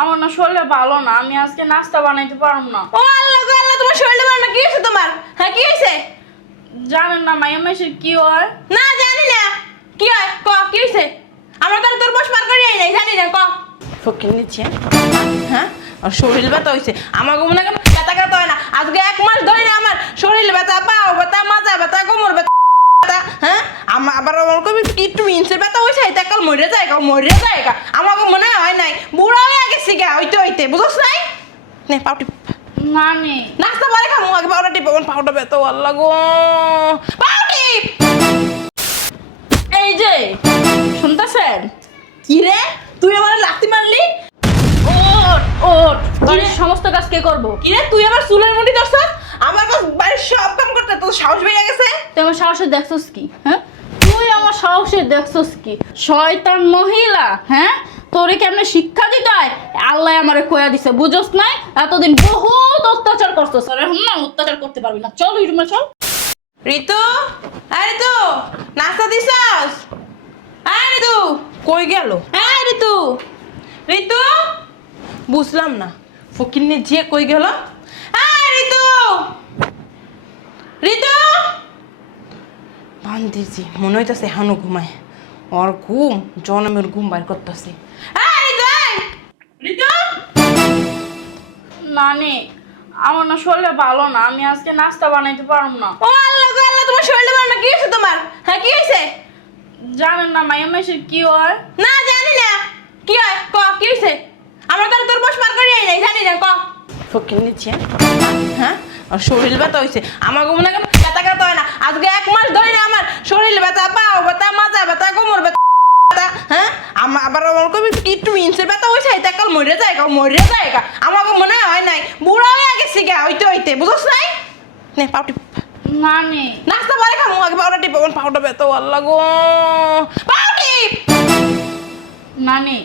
আমার না শরীরে ভালো না, আমি আজকে নাস্তা বানাইতে পারবো না। ও আল্লাহ গো আল্লাহ, তোমার শরীরে ভালো না? কি হয়েছে তোমার? হ্যাঁ কি হয়েছে? জানেন না মাইয়া মেশে কি হয়? না জানি না কি হয়, ক কি হয়েছে? আমরা তো তোর বস পার করি নাই, জানি না, ক ফকির নিচ্ছে। হ্যাঁ আর শরীর ব্যথা হয়েছে, আমাকে মনে হয় ব্যথা ব্যথা হয় না। আজকে 1 মাস ধরে না আমার শরীর ব্যথা, পাও ব্যথা, মাজা ব্যথা, কোমর ব্যথা। হ্যাঁ আবার আমার কবি কি টুইন্সের ব্যথা হয়েছে, এটা কাল মরে যায় আমাকে মনে হয় নাই, বুড়া হয়ে গেছি গা হইতে হইতে, বুঝছ নাই? নে পাউটি না নে নাস্তা পরে খামু, আগে পাউডার টিপ, পাউডার ব্যথা আল্লাহ গো পাউটি। এই যে শুনতেছেন? কি রে তুই আমার লাথি মারলি? ওট ওট, বাড়ির সমস্ত কাজ কে করবো? কি রে তুই আমার চুলের মুঠি ধরছস? আমার বাড়ির সব কাম করতে তোর সাহস বেড়ে গেছে? তুই আমার সাহসে দেখছস কি? হ্যাঁ তুই আমার সাহসে দেখছস কি? শয়তান মহিলা, হ্যাঁ তোরে কেমনে শিক্ষা দিতে হয় আল্লাহ আমারে কইয়া দিছে, বুঝছস না? এতদিন বহুত অত্যাচার করছস, আর এখন না অত্যাচার করতে পারবি না। চল এই রুমে চল। ঋতু, আরে ঋতু নাস্তা দিছস? আরে ঋতু কই গেল? হ্যাঁ ঋতু, ঋতু বুঝলাম না ফকিন্নি যে কই গেল? হ্যাঁ ঋতু, ঋতু বান্দিজি মনে হইতাছে এখনো ঘুমায়, ওর ঘুম জনমের ঘুম বাইর করতেছে। হ্যাঁ ঋতু, ঋতু নানি আমার না শরীরে ভালো না, আমি আজকে নাস্তা বানাইতে পারবো না। ও আল্লাহ গো আল্লাহ, তোমার শরীরে ভালো না? কি হয়েছে তোমার? হ্যাঁ কি হয়েছে? জানেন না মাইয়া মেশে কি হয়? না জানি না কি হয়, ক কি হয়েছে? আমরা তো তোর বস পার করি নাই, জানি না, ক ফকির নিচ্ছে। হ্যাঁ আর শরীর ব্যথা হয়েছে, আমাকে মনে হয় ব্যথা ব্যথা হয় না। আজকে 1 মাস ধরে না আমার শরীর ব্যথা, পাও ব্যথা, মাজা ব্যথা, কোমর ব্যথা। হ্যাঁ আবার আমার কবি কি টুইন্সের ব্যথা হয়েছে, এটা কাল মরে যায় আমাকে মনে হয় নাই, বুড়া হয়ে গেছি গা হইতে হইতে, বুঝছ নাই? নে পাউটি নানি নাস্তা পরে খামু, আগে পাউডার টিপ, পাউডার ব্যথা আল্লাহ গো পাউটি। নানি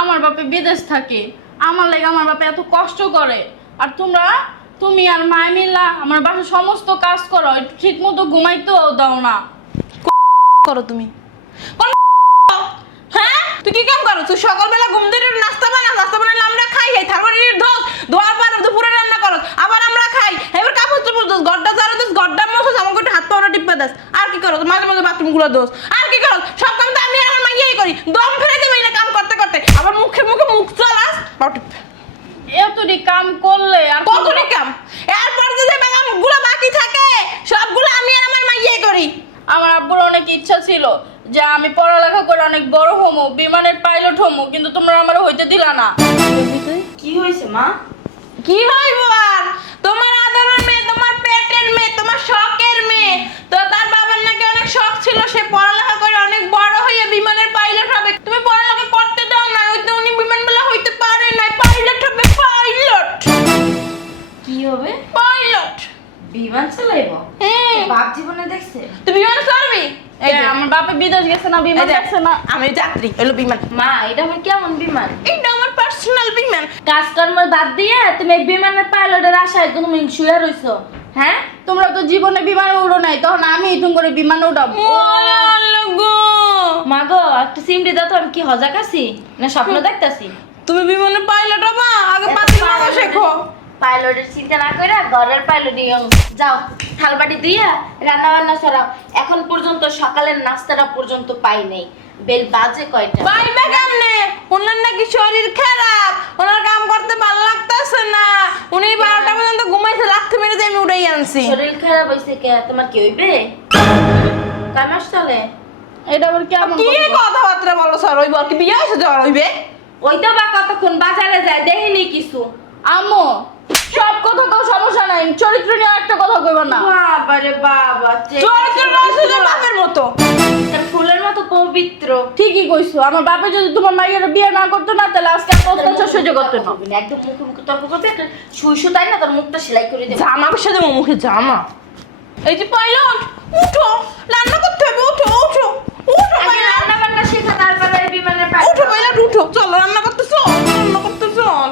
আমার বাপে বিদেশ থাকে, আমার লাগে আমার বাপে এত কষ্ট করে, আর তুমি আর মায় মিল্লা আমার বাসার সমস্ত কাজ করো, একটু ঠিক মতো ঘুমাইতেও দাও না। করো তুমি হ্যাঁ তুই কি কাম করো? তুই সকালবেলা ঘুম থেকে নাস্তা বানালে আমরা খাই, থার্মোমিটার ধোস, ধোয়ার পর দুপুরে রান্না করো, আবার আমরা খাই, এবার কাপড় চোপড় ধোস, গড্ডা ঝাড়ু দিস, গড্ডা মশাস, আমাকে একটু হাত পাওয়া টিপা দাস, আর কি করো? মাঝে মাঝে বাথরুম গুলো দোস, আর কি করো? সব কাম তো আমি আর আমার মাইয়াই করি, দম ফেলে দেবে না কাম করতে করতে, আবার মুখে মুখ চলাস পাউটি। এতটি কাম করলে আর কতটি কাম? এরপর যে কাম গুলো বাকি থাকে সবগুলো আমি আর আমার মাইয়াই করি। আমার আব্বুর অনেক ইচ্ছা ছিল যে আমি পড়ালেখা করে অনেক বড় হমু, বিমানের পাইলট হমু, কিন্তু তোমরা আমার হইতে দিলা না। কি হয়েছে মা? কি হইব আর? তোমার আদরের মেয়ে, তোমার পেটের মেয়ে, তোমার শখের মেয়ে, তো তার বাবার নাকি অনেক শখ ছিল সে পড়ালেখা করে অনেক বড় হয়ে বিমানের পাইলট হবে, তুমি পড়ালেখা করতে দাও না, হয়তো উনি বিমানবালা হইতে পারে না, পাইলট হবে, পাইলট। কি হবে? পাইলট বিমান চালাইবো? বাপ জীবনে দেখছে? তুই বিমান চড়বি? এই যে আমার বাপে বিদেশ গেছে না, বিমান দেখছে না। আমি যাত্রী, হলো বিমান। মা এটা আমার কেমন বিমান? এইটা আমার পার্সোনাল বিমান। কাজকর্ম বাদ দিয়ে তুমি এই বিমানের পাইলটের আশায় তুমি শুয়ে রইছো, হ্যাঁ? তোমরা তো জীবনে বিমানে উড়ো নাই, তখন আমি ইতুম করে বিমানে উঠাবো। মা গো একটা সিমটি দাও তো, আমি কি হজাক আছি না স্বপ্ন দেখতাছি? তুমি বিমানে পাইলট হবা? আগে পাতি মারা শেখো। পাইলটের চিন্তা না করে ঘরের পাইলট যাও, থালবাটি দিয়া রান্না বান্না সরাও। এখন পর্যন্ত সকালের নাস্তাটা পর্যন্ত পাই নাই, বেল বাজে কয়টা? পাইবে কেমনে? ওনার নাকি শরীর খারাপ, ওনার কাম করতে ভালো লাগতেছে না, উনি 12টা পর্যন্ত ঘুমাইছে, লাথি মেরে দিয়ে আমি উড়াই আনছি। শরীর খারাপ হইছে কে? তোমার কি হইবে? কয় মাস চলে? এটা আবার কেমন কি কথা? কথাবার্তা বলো স্যার? ওই বল কি বিয়ে হয়েছে জ্বর হইবে? ওই তো বা কতক্ষণ বাজারে যায় দেখিনি কিছু। আম্মু সব কথা তো সমস্যা নাই, চরিত্র নিয়ে একটা কথা কইবা না। বাবা রে বাবা, চরিত্র রয়েছে যে বাপের মতো, তার ফুলের মতো পবিত্র। ঠিকই কইছো, আমার বাপে যদি তোমার মাইয়ের বিয়ে না করতো না, তাহলে আজকে এত অত্যাচার সহ্য করতো না। একদম মুখে মুখে তর্ক করবে, একটা সুই সুতাই না তার মুখটা সেলাই করে দেবে। জামা বসে দেবো মুখে, জামা। এই যে পাইলট উঠো, রান্না করতে হবে, উঠো উঠো উঠো আগে পাইলট, রান্না বান্না শেখা, তারপরে এই বিমানের উঠো পাইলট উঠো, চলো রান্না করতে চল, রান্না করতে চল।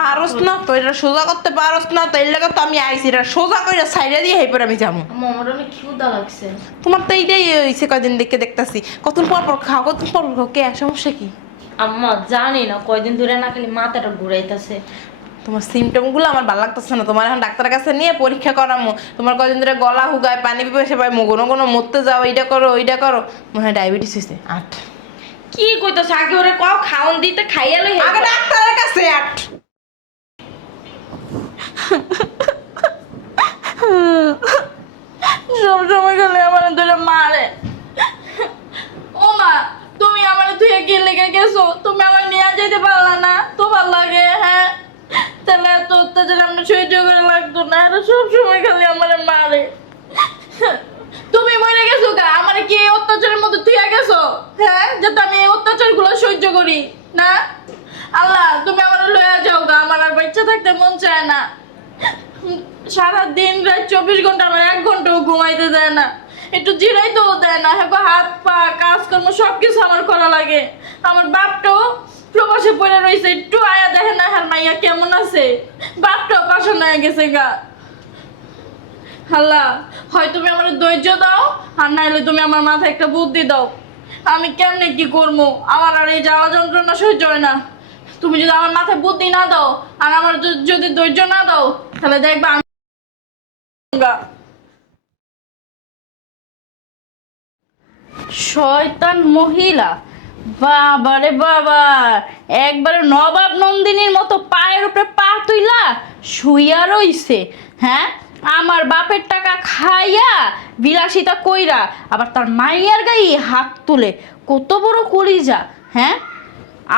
পারস না তো, এটা সোজা করতে পারস না তো, এর লাগে তো আমি আইছি, এটা সোজা করে সাইডে দিয়ে হেপর আমি যাবো। আমার অনেক ক্ষুধা লাগছে। তোমার তো এইটাই হয়েছে, কয়দিন দেখে দেখতাছি, কতদিন পর পর খাও, কতদিন পর পর খাও, কে সমস্যা কি? আম্মা জানি না কয়দিন ধরে না খালি মাথাটা ঘুরাইতেছে। তোমার সিমটমগুলো আমার ভালো লাগতেছে না। তোমার এখন ডাক্তারের কাছে নিয়ে পরীক্ষা করামো। তোমার কয়দিন ধরে গলা হুগায়, পানি পিপাসে পায়, কোনো কোনো মরতে যাও, এইটা করো ওইটা করো, মনে হয় ডায়াবেটিস হয়েছে। 8 কি কইতাছ? আগে ওরে কও খাওন দিতে খাইয়া লই। আগে ডাক্তারের কাছে 8 সব সময় গেলে আমার ধরে মারে। ও মা, তুমি আমার তুই কি লেগে গেছো? তুমি আমার নিয়ে যেতে পারলা না? তোমার লাগে? হ্যাঁ, তাহলে এত অত্যাচার আমরা সহ্য করে লাগতো না। আর সব সময় খালি আমার মারে। তুমি মরে গেছো গা, আমার কি এই অত্যাচারের মধ্যে তুই গেছো? হ্যাঁ, যাতে আমি এই অত্যাচার গুলো সহ্য করি না। আল্লাহ, তুমি আমার লয়ে যাও গা, আমার আর বাচ্চা থাকতে মন চায় না। সারা দিন রাত 24 ঘন্টা আমার 1 ঘন্টাও ঘুমাইতে দেয় না, একটু জিরাইতেও দেয় না। হ্যাঁ, হাত পা কাজকর্ম সবকিছু আমার করা লাগে। আমার বাপটাও প্রবাসে পড়ে রয়েছে, একটু আয়া দেখে না হ্যাঁ মাইয়া কেমন আছে। বাপটাও পাশে নিয়ে গেছে গা। আল্লাহ, হয় তুমি আমার ধৈর্য দাও, আর নাইলে তুমি আমার মাথায় একটা বুদ্ধি দাও। আমি কেমনে কি করবো? আমার আর এই জ্বালা যন্ত্রণা সহ্য হয় না। তুমি যদি আমার মাথায় বুদ্ধি না দাও, আর আমার যদি ধৈর্য না দাও, তাহলে দেখবা আমি শয়তান মহিলা। বাবারে বাবা, একবারে নবাব নন্দিনীর মতো পায়ের উপরে পা তুইলা শুইয়া রইছে। হ্যাঁ, আমার বাপের টাকা খাইয়া বিলাসিতা কইরা আবার তার মাইয়ার গায়ে হাত তুলে, কত বড় কলিজা। হ্যাঁ,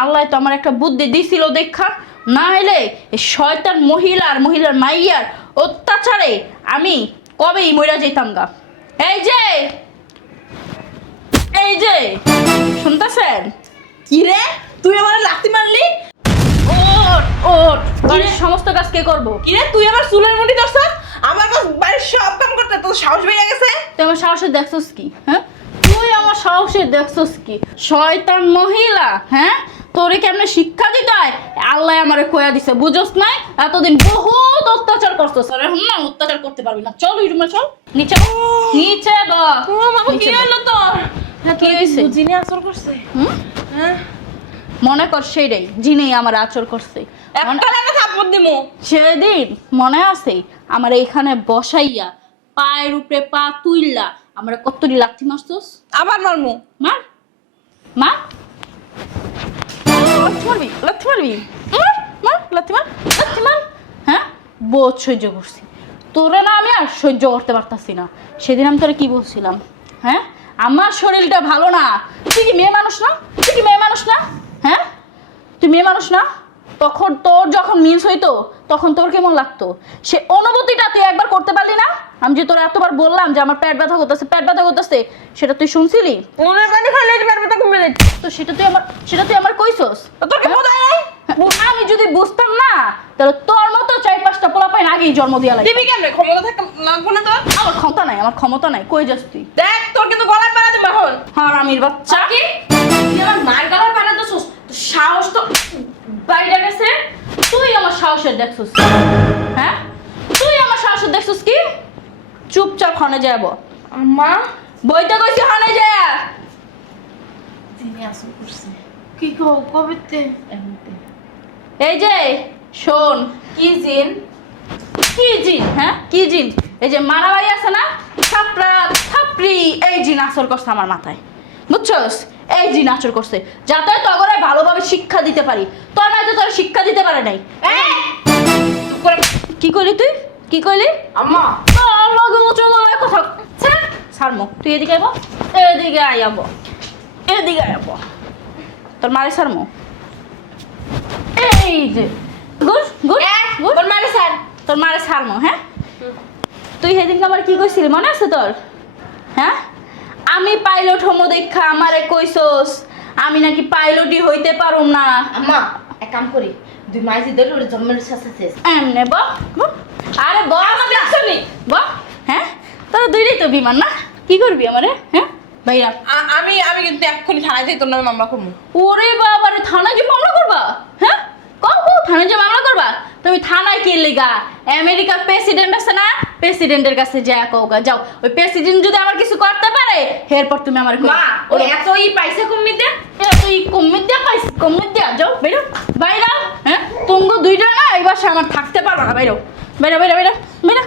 আল্লাহ তো আমার একটা বুদ্ধি দিছিল দেখা, না হলে এই শয়তান মহিলার মাইয়ার অত্যাচারে আমি কবেই মইরা যেতাম গা। এই যে শুনতেছেন? কি রে, তুই আমার লাথি মারলি? ওট ওট, বাড়ির সমস্ত কাজ কে করবো? কি রে, তুই আমার চুলের মুঠি ধরছস? আমার কাছে বাড়ির সব কাম করতে তোর সাহস বেড়ে গেছে? তুই আমার সাহসে দেখছস কি? হ্যাঁ, তুই আমার সাহসে দেখছস কি? শয়তান মহিলা। হ্যাঁ, তোরে কেমনে শিক্ষা দিতে হয় আল্লাহ আমারে কইয়া দিছে, বুঝছস নাই? এতদিন বহুত অত্যাচার করছস, আরে না অত্যাচার করতে পারবি না। চল ওই রুমে চল, নিচে নিচে বস। ও বাবা, কি হলো তোর? হ্যাঁ, কি হইছে? জিনে আসর করছে? হুম, হ্যাঁ, মনে কর সেইটাই জিনেই আমার আচর করছে। একটা লাগা থাপ্পড় দিমু। সেদিন মনে আছে আমার এইখানে বসাইয়া পায়ের উপরে পা তুইলা আমরা কতটি লাথি মারছস? আবার মারমু। মার মার, লাথি মারবি, লাথি মারবি, মার মার, লাথি মার, লাথি মার। হ্যাঁ, বহুত সহ্য করছি তোরে, না আমি আর সহ্য করতে পারতাছি না। সেদিন আমি তোরে কি বলছিলাম? হ্যাঁ, আমার শরীরটা ভালো না। তুই কি মেয়ে মানুষ না? তুই কি মেয়ে মানুষ না? হ্যাঁ, তুই মেয়ে মানুষ না? তখন তোর যখন মিস হইতো তখন তোর কেমন লাগতো? সে অনুভূতিটা তুই একবার করতে পারলি না? আমি যে তোর এতবার বললাম যে আমার পেট ব্যথা করতেছে, সেটা তুই শুনছিলি? ওরে পানি খাইলে যে পারবে তাকে মেরে। তো সেটা তুই আমার কইছস? তোর কি বোঝায় নাই? আমি যদি বুঝতাম না তাহলে তোর মতো 4-5টা পোলাপাইন আগেই জন্ম দিয়া লাগতো। দিবি কেমনে? ক্ষমতা থাকতে লাগবো না তোর? আমার ক্ষমতা নাই। কই যাস তুই? দেখ, তোর কিন্তু গলায় পাড়া দিবো এখন। হারামির বাচ্চা। কি তুই আমার মার গলার পাড়া দছস? তো সাহস তো বাইরে গেছে। তুই আমার সাহসের দেখছস? হ্যাঁ, তুই আমার সাহসের দেখছস কি? চুপচাপ খনে যাবো। আম্মা বইতে কইছি খনে যায়। জিনে আসর করছে। কি কও কবেতে? এমনিতে। এই যে শোন, কি জিন? কি জিন? হ্যাঁ, কি জিন? এই যে মারাবাই আছে না, থাপড়ি, এই জিন আসর করছে আমার মাথায়, বুঝছস? এই জিন আসর করছে যাতে তগরে ভালোভাবে শিক্ষা দিতে পারি। তোর নাই তো তোর শিক্ষা দিতে পারে নাই। কি করলি তুই? কি করলি? আম্মা কথা ছাড়মো। তুই এদিকে আইব, এদিকে আইয়াবো, এদিকে আইয়াবো। তোর মারে ছাড়মো। এই যে গুড গুড গুড, তোর মারে স্যার। তোর মারে ছাড়মো। হ্যাঁ, তুই সেদিনকে আমার কি কইছিলি মনে আছে তোর? হ্যাঁ, আমি পাইলট হমো দেখা আমারে কইছস আমি নাকি পাইলটই হইতে পারুম না। আম্মা এক কাম করি, দুই মাইজি ধরে ওর জন্মের সাথে শেষ। এমনে বল, আরে বল আমার দেখছনি বল। হ্যাঁ, তোর দুইটাই তো বিমান না, কি করবি আমারে? হ্যাঁ ভাইয়া, আমি কিন্তু এক্ষুনি থানায় যাই, তোর নামে মামলা করবো। ওরে বাবা রে, থানায় যে মামলা করবা? হ্যাঁ, কও থানায় যে মামলা করবা? তুমি থানায় কি লিগা? আমেরিকার প্রেসিডেন্ট আছে না, প্রেসিডেন্টের কাছে যা কওগা, যাও। ওই প্রেসিডেন্ট যদি আমার কিছু করতে পারে এরপর তুমি আমার মা ওই এতই পয়সা কমিতে তুই কমিদ্যা পাইছিস, কমিদ্যা যাও বেরো বাইরে। হ্যাঁ তুঙ্গ দুইটা না এই বাসায় আমার থাকতে পারবে না, বাইরো বাইরে বাইরে বাইরে বাইরে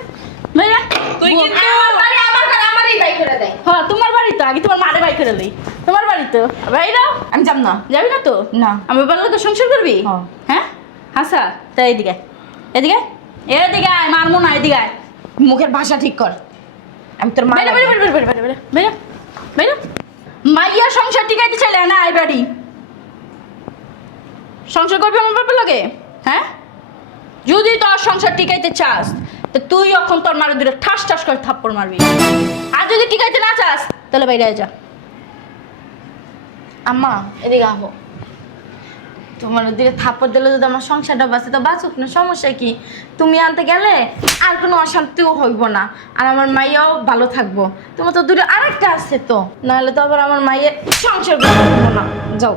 বাইরে। তুই কিন্তু আমার বাড়ি আমার ঘর আমারই বাই করে দেয়। হ্যাঁ তোমার বাড়ি তো, আগে তোমার মারে বাই করে লই। তোমার বাড়ি তো বাইরে। আমি যাব না। যাবি না তো? না। আমার বাড়ির লোকের সংসার করবি? হ্যাঁ। হ্যাঁ হাসা তাই এদিকে এদিকে এদিকে আয়, মারমো না, এদিকে আয়। মুখের ভাষা ঠিক কর। আমি তোর মা বাইরে বাইরে বাইরে বাইরে বাইরে বাইরে বাইরে বাইরে। মাইয়া সংসার টিকাইতে চাইলে না এই বাড়ি সংসার করবি আমার বাপের লগে? হ্যাঁ যদি তোর সংসার টিকাইতে চাস তো তুই এখন তোর মারে দূরে ঠাস ঠাস করে থাপ্পড় মারবি, আর যদি টিকাইতে না চাস তাহলে বাইরে যা। আম্মা এদিকে আহো। তোমার ওদিকে থাপ্পড় দিলে যদি আমার সংসারটা বাঁচে তো বাঁচুক না, সমস্যা কি? তুমি আনতে গেলে আর কোনো অশান্তিও হইব না, আর আমার মাইয়াও ভালো থাকবো। তোমার তো দূরে আরেকটা আছে তো, নাহলে তো আবার আমার মাইয়ের সংসার করতে পারবো না। যাও।